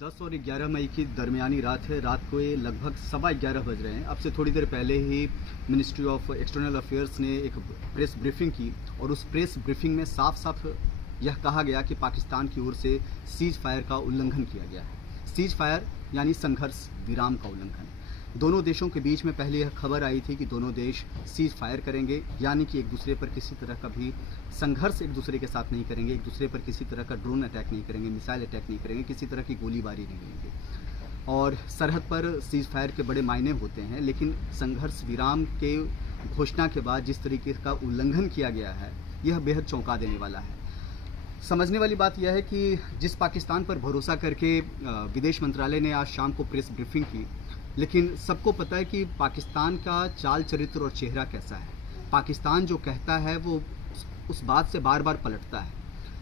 10 और 11 मई की दरमियानी रात है। रात को ये लगभग 11:15 बज रहे हैं। अब से थोड़ी देर पहले ही मिनिस्ट्री ऑफ एक्सटर्नल अफेयर्स ने एक प्रेस ब्रीफिंग की और उस प्रेस ब्रीफिंग में साफ साफ यह कहा गया कि पाकिस्तान की ओर से सीज फायर का उल्लंघन किया गया है। सीज फायर यानी संघर्ष विराम का उल्लंघन। दोनों देशों के बीच में पहले यह खबर आई थी कि दोनों देश सीज फायर करेंगे, यानी कि एक दूसरे पर किसी तरह का भी संघर्ष एक दूसरे के साथ नहीं करेंगे, एक दूसरे पर किसी तरह का ड्रोन अटैक नहीं करेंगे, मिसाइल अटैक नहीं करेंगे, किसी तरह की गोलीबारी नहीं करेंगे। और सरहद पर सीज फायर के बड़े मायने होते हैं, लेकिन संघर्ष विराम के घोषणा के बाद जिस तरीके का उल्लंघन किया गया है, यह बेहद चौंका देने वाला है। समझने वाली बात यह है कि जिस पाकिस्तान पर भरोसा करके विदेश मंत्रालय ने आज शाम को प्रेस ब्रीफिंग की, लेकिन सबको पता है कि पाकिस्तान का चाल चरित्र और चेहरा कैसा है। पाकिस्तान जो कहता है वो उस बात से बार बार पलटता है।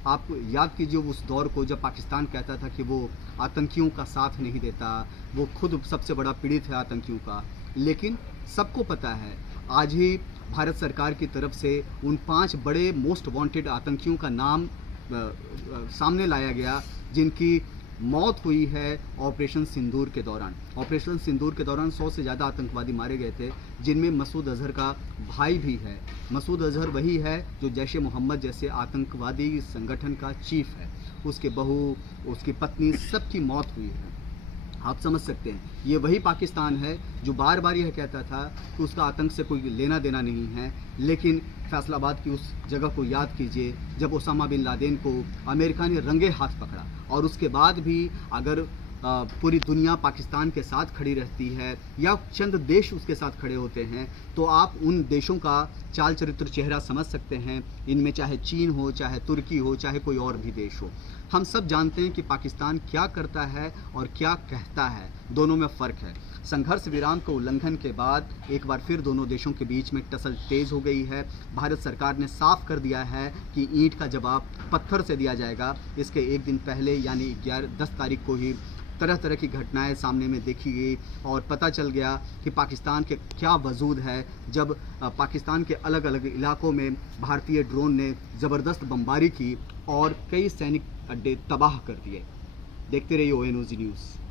आप याद कीजिए उस दौर को जब पाकिस्तान कहता था कि वो आतंकियों का साथ नहीं देता, वो खुद सबसे बड़ा पीड़ित है आतंकियों का। लेकिन सबको पता है आज ही भारत सरकार की तरफ से उन 5 बड़े मोस्ट वांटेड आतंकियों का नाम सामने लाया गया, जिनकी मौत हुई है ऑपरेशन सिंदूर के दौरान। ऑपरेशन सिंदूर के दौरान 100 से ज़्यादा आतंकवादी मारे गए थे, जिनमें मसूद अजहर का भाई भी है। मसूद अजहर वही है जो जैश-ए मोहम्मद जैसे आतंकवादी संगठन का चीफ है। उसके बहू, उसकी पत्नी, सबकी मौत हुई है। आप समझ सकते हैं, ये वही पाकिस्तान है जो बार बार यह कहता था कि उसका आतंक से कोई लेना देना नहीं है। लेकिन फैसलाबाद की उस जगह को याद कीजिए जब ओसामा बिन लादेन को अमेरिका ने रंगे हाथ पकड़ा, और उसके बाद भी अगर पूरी दुनिया पाकिस्तान के साथ खड़ी रहती है या चंद देश उसके साथ खड़े होते हैं, तो आप उन देशों का चाल चरित्र चेहरा समझ सकते हैं। इनमें चाहे चीन हो, चाहे तुर्की हो, चाहे कोई और भी देश हो। हम सब जानते हैं कि पाकिस्तान क्या करता है और क्या कहता है, दोनों में फ़र्क है। संघर्ष विराम के उल्लंघन के बाद एक बार फिर दोनों देशों के बीच में टसल तेज़ हो गई है। भारत सरकार ने साफ कर दिया है कि ईंट का जवाब पत्थर से दिया जाएगा। इसके एक दिन पहले यानी 10 तारीख को ही तरह तरह की घटनाएं सामने में देखी गई और पता चल गया कि पाकिस्तान के क्या वजूद है, जब पाकिस्तान के अलग अलग इलाकों में भारतीय ड्रोन ने ज़बरदस्त बमबारी की और कई सैनिक अड्डे तबाह कर दिए। देखते रहिए ONOG न्यूज़।